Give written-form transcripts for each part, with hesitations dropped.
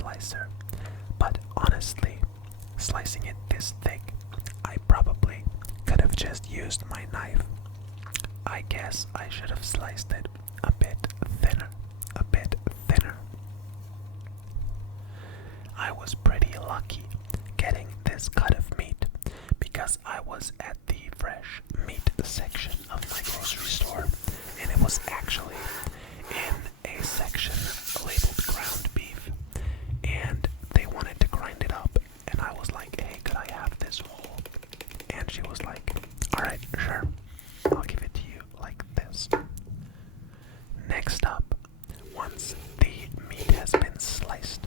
slicer, but honestly, slicing it this thick, I probably could have just used my knife. I guess I should have sliced it a bit thinner, a bit thinner. I was pretty lucky getting this cut of meat because I was at the fresh meat section of my grocery store, and it was actually in a section labeled ground beef, and they wanted to grind it up, and I was like, hey, could I have this whole? And she was like, alright, sure, I'll give it to you like this. Next up, once the meat has been sliced,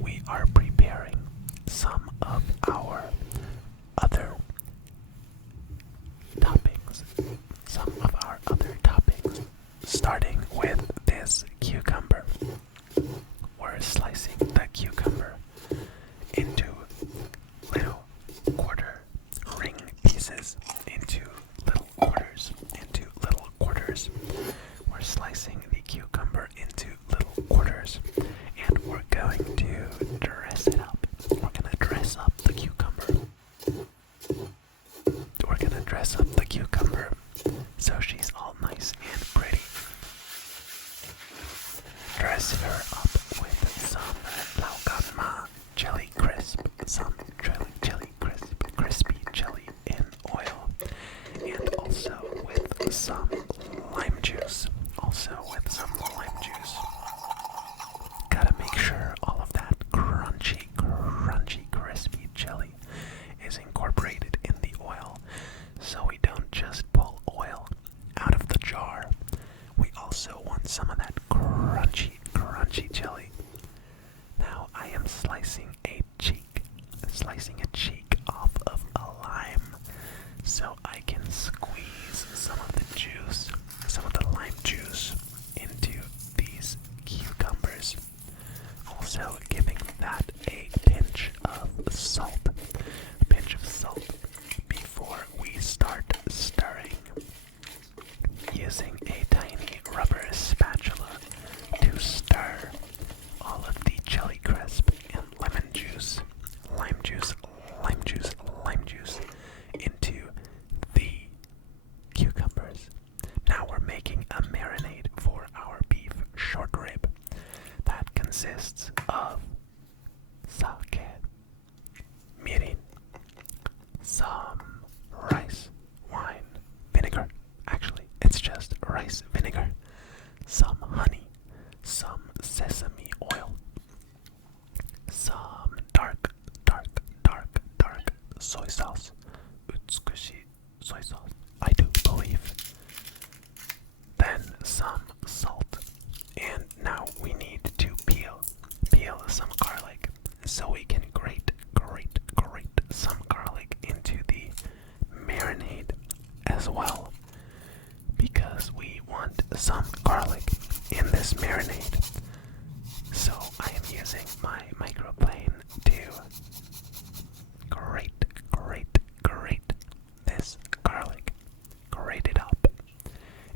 we are preparing some of our other toppings. Starting with this cucumber. We're slicing the cucumber into little quarter ring pieces, into little quarters. We're slicing the cucumber into little quarters, and we're going to dress it up. We're gonna dress up the cucumber. So she's all nice and pretty. Dress her up with some lauganma jelly crisp, some crispy jelly in oil, and also with some lime juice. Gotta make sure all of that crunchy, crispy jelly is incorporated in the oil, so we don't just pull oil out of the jar. We also want some of that crunchy jelly. Now I am slicing a cheek off of a lime, so I can squeeze some of the lime juice into these cucumbers. Also giving that a pinch of salt before we start stirring. Using a tiny rubber spatula to stir all of the jelly crisp and lime juice into the cucumbers. Now we're making a marinade for our beef short rib that consists of sake, mirin, some rice, wine, vinegar. Actually, it's just rice vinegar, some honey, some sesame oil, some dark soy sauce, utsukushi soy sauce, I do believe. Then some salt, and now we need to peel some garlic, so we can grate some garlic into the marinade as well, because we want some garlic in this marinade. So I am using my microplane to grate this garlic, grate it up,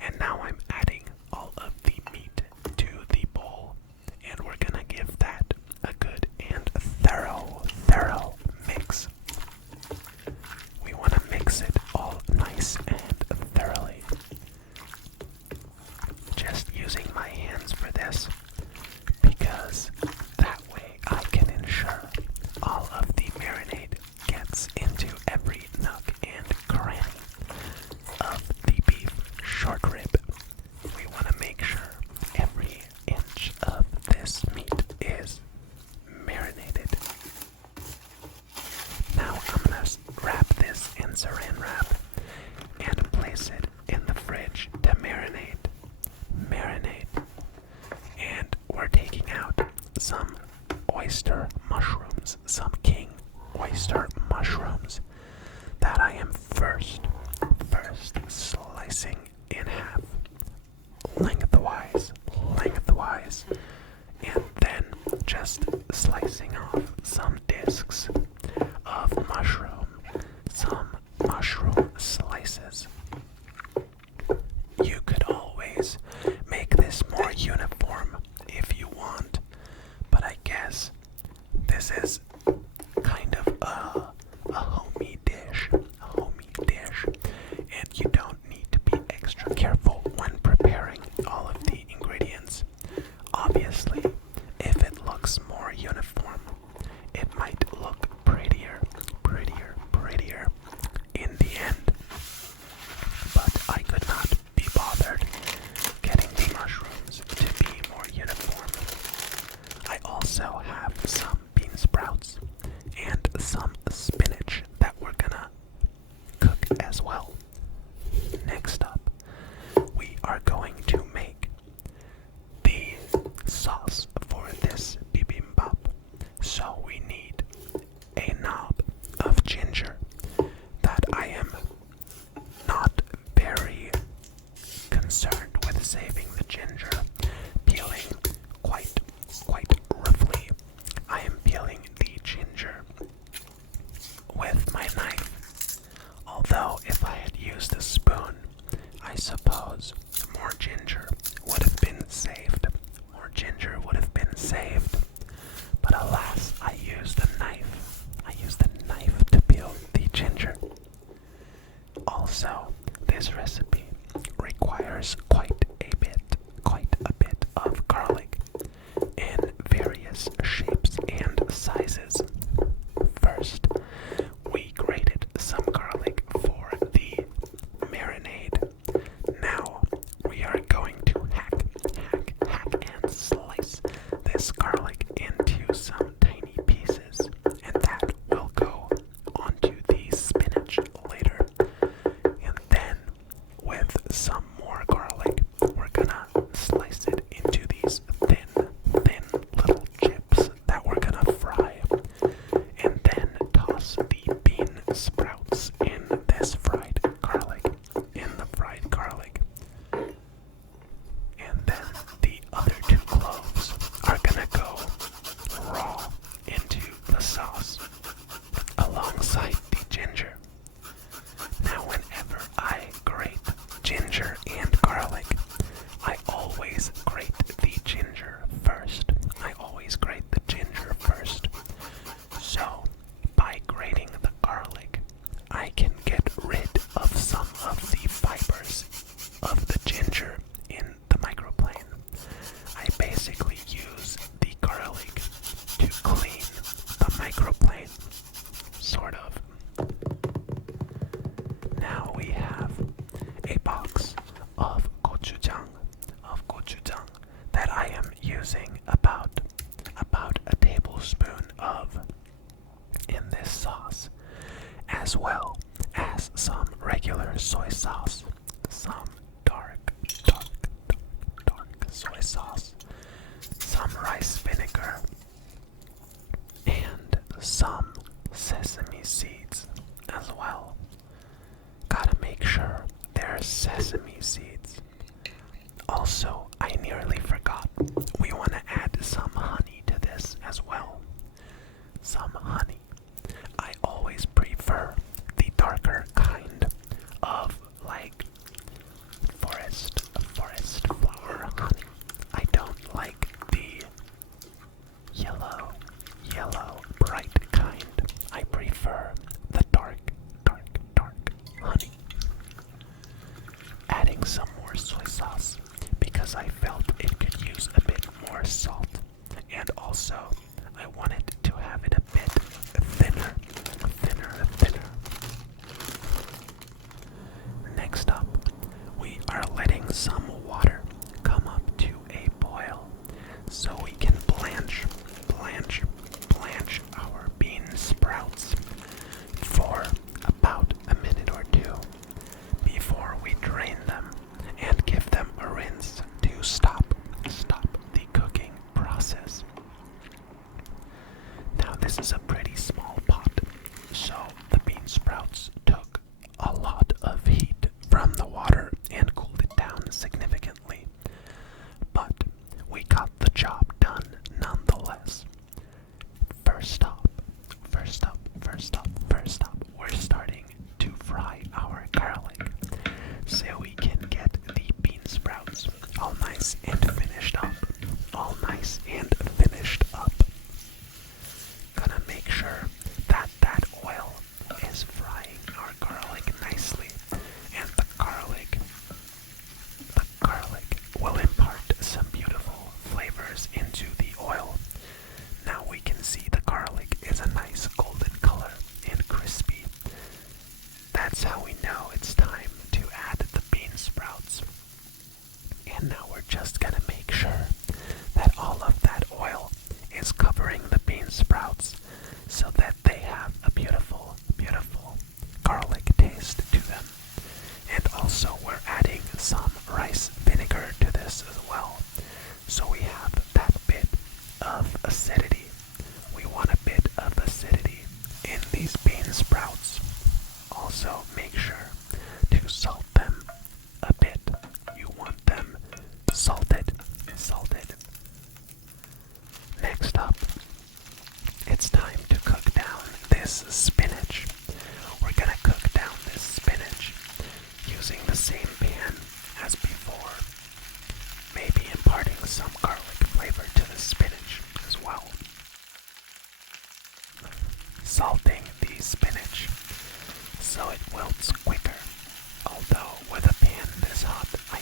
and now I'm adding all of the meat to the bowl, and we're gonna give that a good and thorough mix. We want to mix it all nice and thoroughly. Just using my hands for this, because that way I can ensure all of the marinade gets into every nook and cranny of the beef short rib. We want to make sure every inch of this meat is marinated. Now I'm going to wrap this in saran wrap and place it in the fridge to marinate. And we're taking out some oyster mushrooms, some king oyster mushrooms that I am first slicing in half lengthwise, and then just slicing off some discs of some mushroom slices. You could always make this more uniform if you want, but I guess also have some bean sprouts and some spinach that we're gonna cook as well. Next up, we are going to make the sauce for this bibimbap. So we need a knob of ginger that I am not very concerned with saving the ginger, peeling quite roughly. I am peeling the ginger with my knife. Although if I had used a spoon, I suppose more ginger would have been saved. More ginger would have been saved. But alas, I used a knife. I used a knife to peel the ginger. Also, this recipe requires quite a bit of garlic in various shapes and sizes. First, we grated some garlic for the marinade. Now, we are going to hack and slice this garlic into some tiny pieces, and that will go onto the spinach later. And then, with some more garlic, we're gonna slice it into these thin little chips that we're gonna fry, and then toss the bean sprouts in this fried garlic, and then the other two cloves are gonna go raw into the sauce alongside the ginger. Now, whenever I grate ginger and garlic, I always grate the ginger first. So, by grating the garlic, I can get rid of some of the fibers of the ginger in the microplane. I basically use the garlic to clean the microplane, sort of. Now we have a box of gochujang that I am using about a tablespoon of in this sauce, as well as some regular soy sauce, some dark soy sauce, some rice vinegar, and some sesame seeds as well. Gotta make sure there's sesame seeds. Also, I nearly forgot, we want to add some honey to this as well. Some honey. I always prefer the darker kind of like forest flower honey. I don't like the yellow bright kind. I prefer the dark honey. Adding some more soy sauce because I felt it could use a bit more salt, and also I wanted to have it a bit thinner. Next up, we are letting some water come up to a boil so we can blanch our bean sprouts for about a minute or two before we drain them and give them a rinse to stop the cooking process. Now, this is a pretty small pot, so the bean sprouts took a lot of heat from the water and cooled it down significantly, but we got the job done nonetheless. First up, we're starting to fry our garlic so we can get the bean sprouts all nice and finished up. Gonna make sure is covering the bean sprouts so that they have a beautiful, beautiful garlic taste to them. And also we're adding some rice vinegar to this as well. So we have that bit of acidity. We want a bit of acidity in these bean sprouts. Also make sure to salt them a bit. You want them salted. Next up, it's time to cook down this spinach. We're gonna cook down this spinach using the same pan as before, maybe imparting some garlic flavor to the spinach as well. Salting the spinach so it wilts quicker, although with a pan this hot, I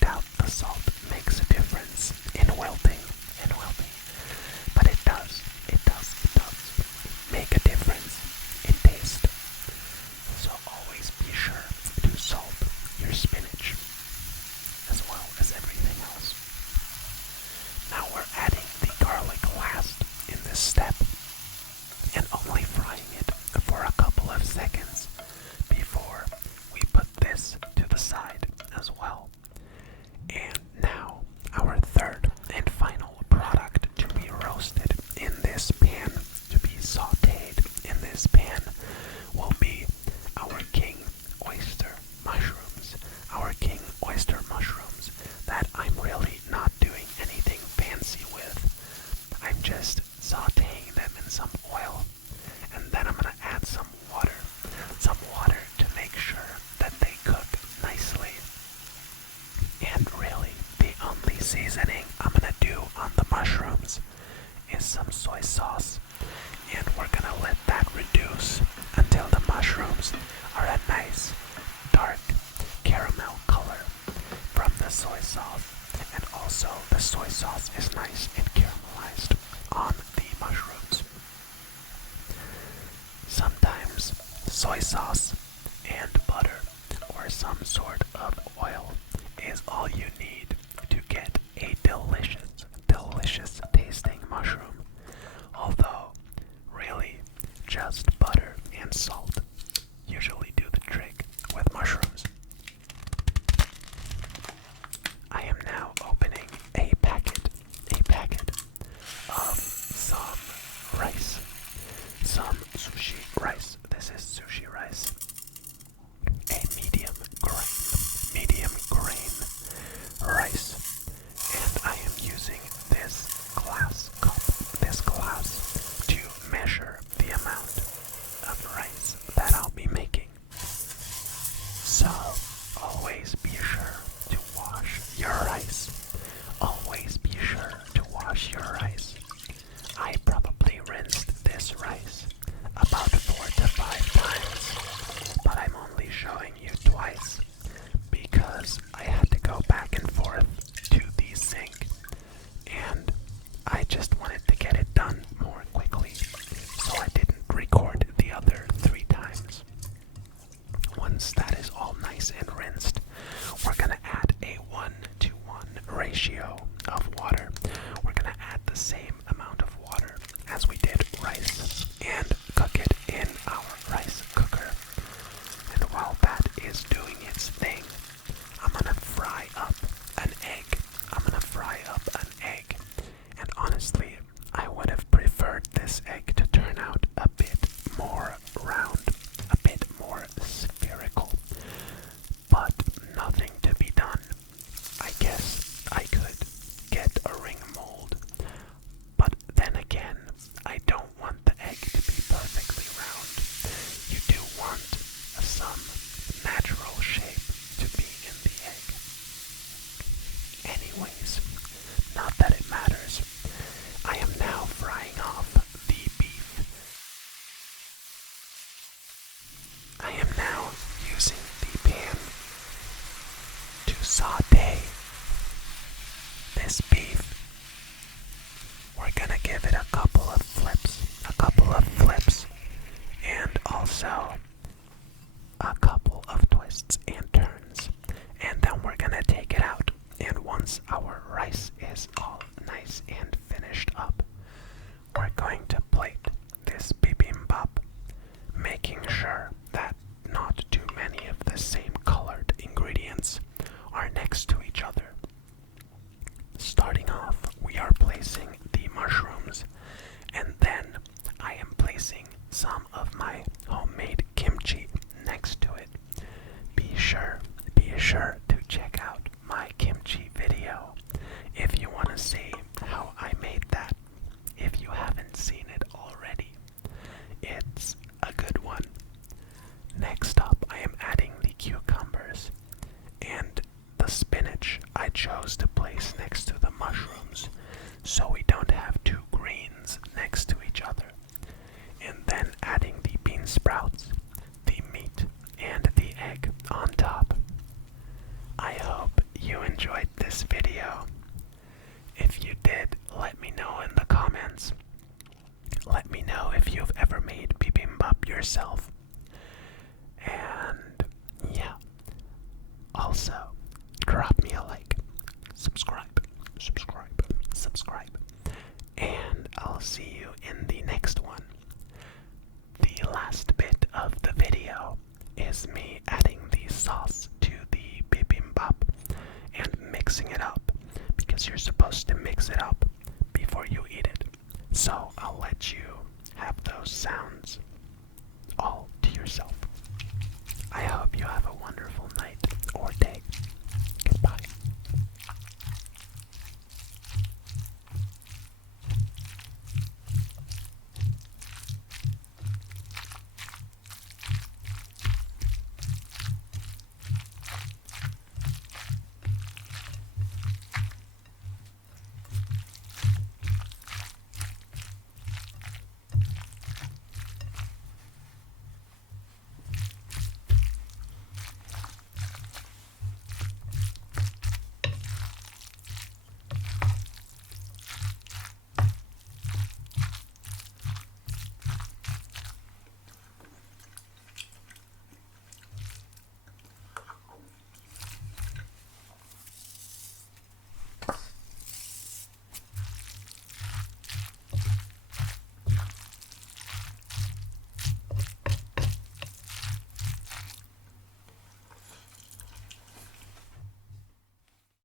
doubt the salt makes a difference in wilting, but it does make a difference in taste. So always be sure to salt your spinach as well as everything else. Now we're adding the garlic last in this step and only frying it for a couple of seconds before we put this to the side as well. And now our third and final product to be roasted in this pan, to be sauteed in this pan, will be our king oyster mushrooms. Our king oyster mushrooms that I'm really not doing anything fancy with. I'm just sauteing them in some oil, and then I'm going to add some water to make sure that they cook nicely. And really, the only seasoning I'm going to do on the mushrooms is some soy sauce, and we're going to let that reduce until the mushrooms are a nice dark caramel color from the soy sauce, and also the soy sauce is nice and caramelized on the mushrooms. Sometimes soy sauce and butter or some sort of oil is all you need to get a delicious tasting mushroom. Although, really, just butter and salt usually do the trick with mushrooms. I am now opening a packet of some rice, some sushi rice. This is sushi rice, a medium grain rice, and I am using this glass to measure the amount of rice that I'll be making. So always be sure to wash your rice. Always be sure to wash your rice. I probably rinsed this rice about 4 to 5 times, but I'm only showing you twice because I had to go back and forth to the sink, and I just wanted to get it done more quickly, so I didn't record the other 3 times. Once that is all nice and rinsed, we're going to add a 1-to-1 ratio of water. We're going to add the same amount of water as we did rice and cook it in our rice cooker. And while that is doing its thing, I'm going to fry up an egg. And honestly, I would have preferred this egg to turn out a bit more round, a bit more spherical. But nothing to be done. I guess I could get a ring mold. But then again, I don't want the egg to be I'll see you in the next one. The last bit of the video is me adding the sauce to the bibimbap and mixing it up, because you're supposed to mix it up before you eat it. So I'll let you have those sounds all to yourself. I hope you have a wonderful night or day.